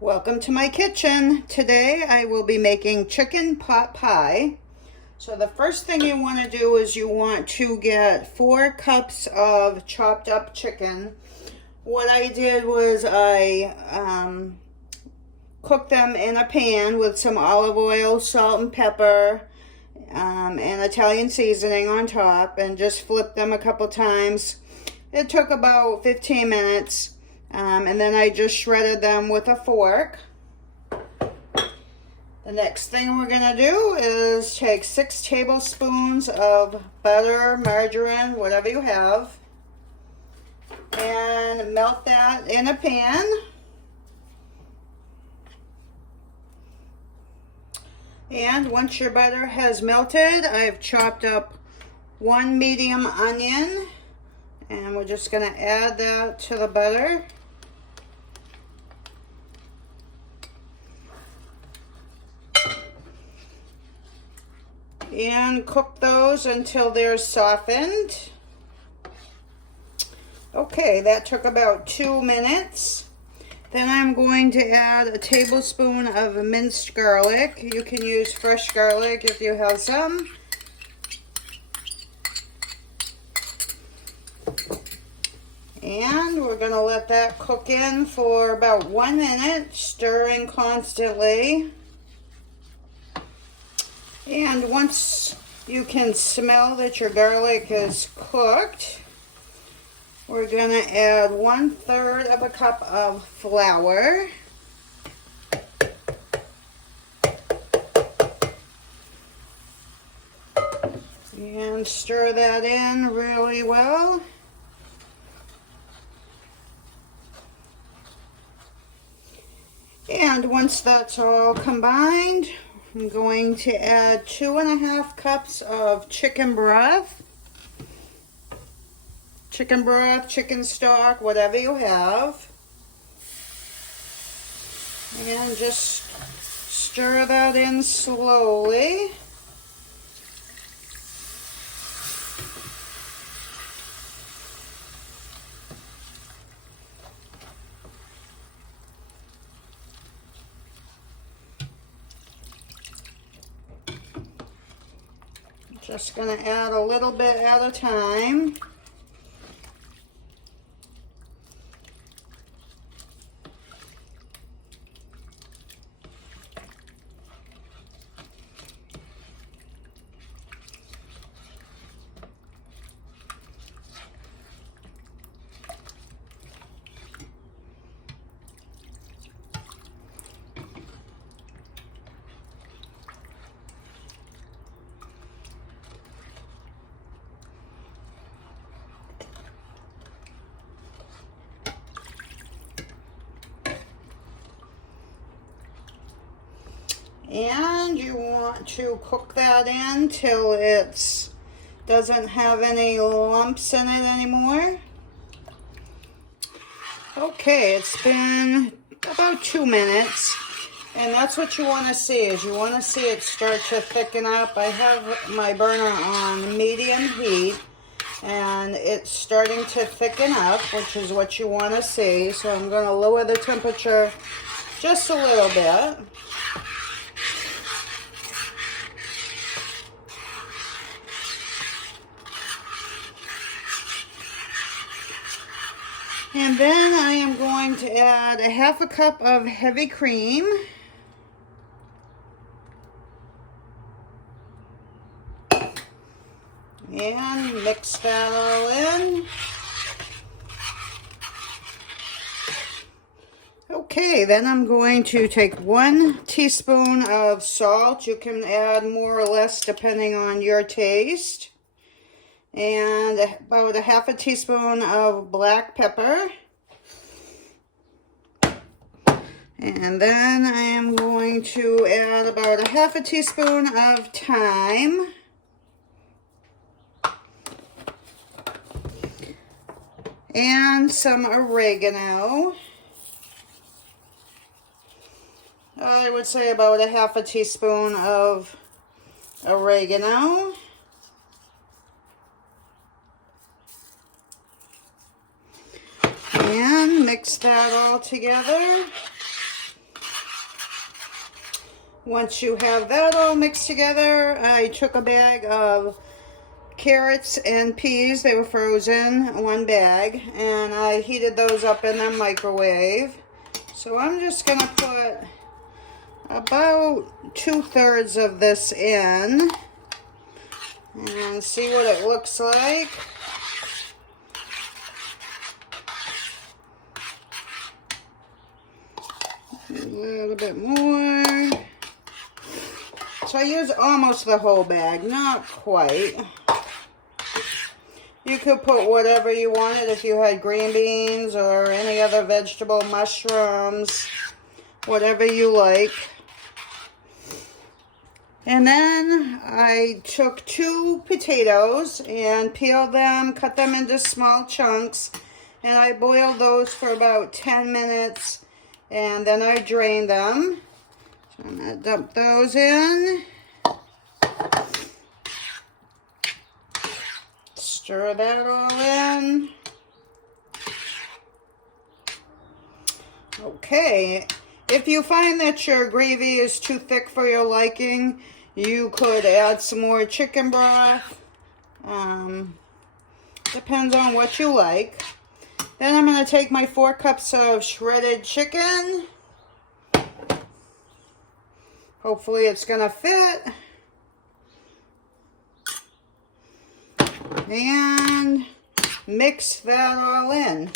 Welcome to my kitchen. Today I will be making chicken pot pie. So the first thing you want to do is you want to get 4 cups of chopped up chicken. What I did was I cooked them in a pan with some olive oil, salt and pepper, and Italian seasoning on top, and just flipped them a couple times. It took about 15 minutes. And then I just shredded them with a fork. The next thing we're going to do is take 6 tablespoons of butter, margarine, whatever you have, and melt that in a pan. And once your butter has melted, I've chopped up 1 medium onion, and we're just going to add that to the butter. And cook those until they're softened. Okay, that took about 2 minutes. Then I'm going to add a tablespoon of minced garlic. You can use fresh garlic if you have some. And we're going to let that cook in for about 1 minute, stirring constantly. And once you can smell that your garlic is cooked, we're going to add 1/3 of a cup of flour. And stir that in really well. And once that's all combined, I'm going to add 2½ cups of chicken broth. Chicken broth, chicken stock, whatever you have. And just stir that in slowly. Just going to add a little bit at a time. And you want to cook that in till it doesn't have any lumps in it anymore. Okay, it's been about 2 minutes, and that's what you want to see, is you want to see it start to thicken up. I have my burner on medium heat, and it's starting to thicken up, which is what you want to see. So I'm going to lower the temperature just a little bit. And then I am going to add 1/2 cup of heavy cream. And mix that all in. Okay, then I'm going to take 1 teaspoon of salt. You can add more or less depending on your taste. And about 1/2 teaspoon of black pepper. And then I am going to add about 1/2 teaspoon of thyme. And some oregano. I would say about 1/2 teaspoon of oregano. And mix that all together. Once you have that all mixed together, I took a bag of carrots and peas. They were frozen, one bag, and I heated those up in the microwave. So I'm just going to put about 2/3 of this in and see what it looks like. A little bit more. So I use almost the whole bag, not quite. You could put whatever you wanted if you had green beans or any other vegetable, mushrooms, whatever you like. And then I took 2 potatoes and peeled them, cut them into small chunks, and I boiled those for about 10 minutes, and then I drained them. So I'm going to dump those in. Stir that all in. Okay, if you find that your gravy is too thick for your liking, you could add some more chicken broth. Depends on what you like. Then I'm going to take my 4 cups of shredded chicken. Hopefully it's going to fit. And mix that all in.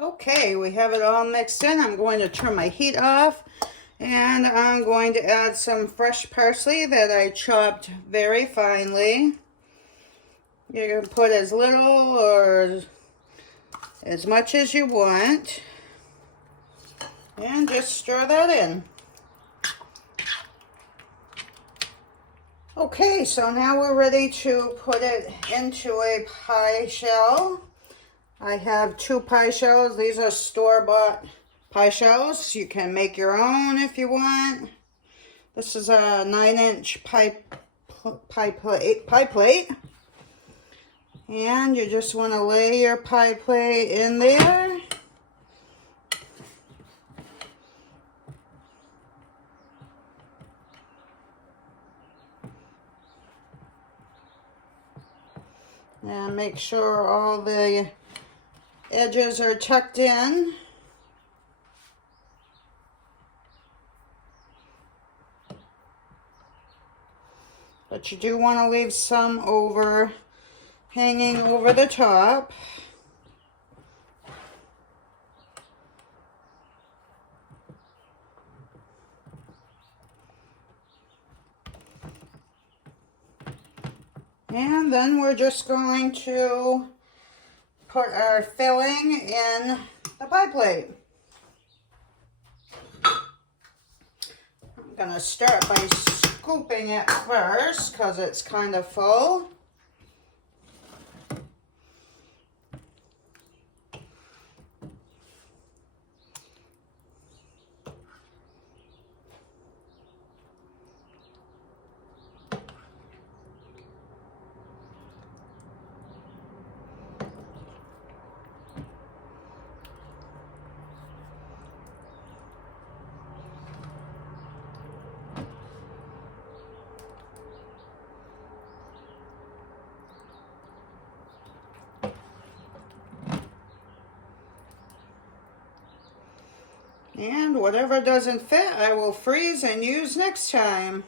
Okay, we have it all mixed in. I'm going to turn my heat off, and I'm going to add some fresh parsley that I chopped very finely. You can put as little or as much as you want, and just stir that in. Okay, so now we're ready to put it into a pie shell. I have 2 pie shells. These are store-bought pie shells. You can make your own if you want. This is a 9-inch pie plate. And you just want to lay your pie plate in there. And make sure all the edges are tucked in. But you do want to leave some hanging over the top. And then we're just going to put our filling in the pie plate. I'm going to start by scooping it first because it's kind of full. And whatever doesn't fit, I will freeze and use next time.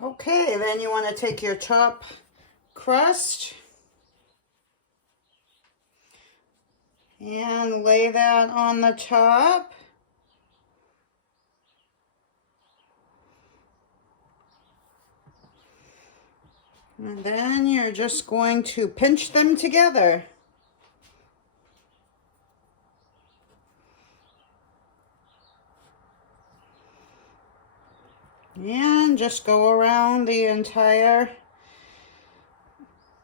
Okay, then you want to take your top crust and lay that on the top. And then you're just going to pinch them together. And just go around the entire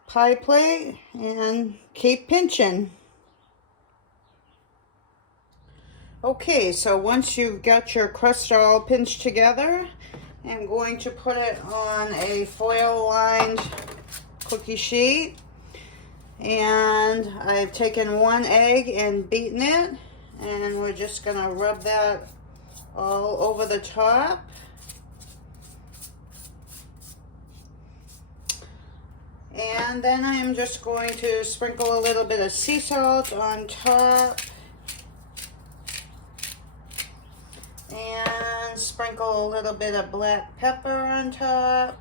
pie plate and keep pinching. Okay, so once you've got your crust all pinched together, I'm going to put it on a foil-lined cookie sheet. And I've taken 1 egg and beaten it. And we're just going to rub that all over the top. And then I am just going to sprinkle a little bit of sea salt on top. And sprinkle a little bit of black pepper on top.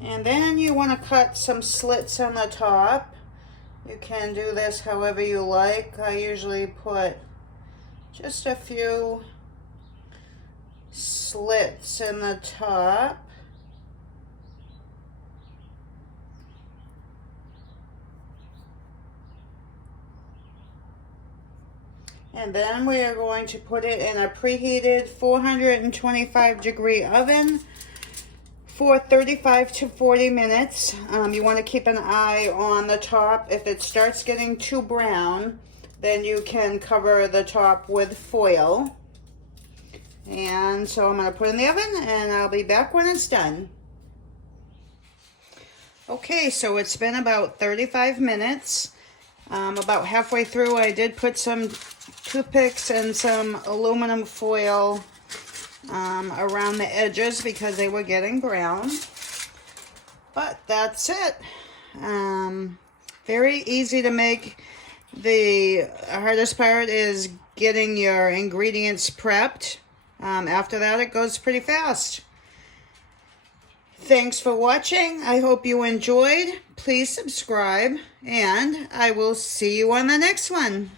And then you want to cut some slits on the top. You can do this however you like. I usually put just a few slits in the top. And then we are going to put it in a preheated 425-degree oven for 35 to 40 minutes. You want to keep an eye on the top. If it starts getting too brown, then you can cover the top with foil. And so I'm going to put it in the oven, and I'll be back when it's done. Okay, so it's been about 35 minutes. About halfway through, I did put some toothpicks and some aluminum foil around the edges because they were getting brown. But that's it. Very easy to make. The hardest part is getting your ingredients prepped. After that, it goes pretty fast. Thanks for watching. I hope you enjoyed. Please subscribe, and I will see you on the next one.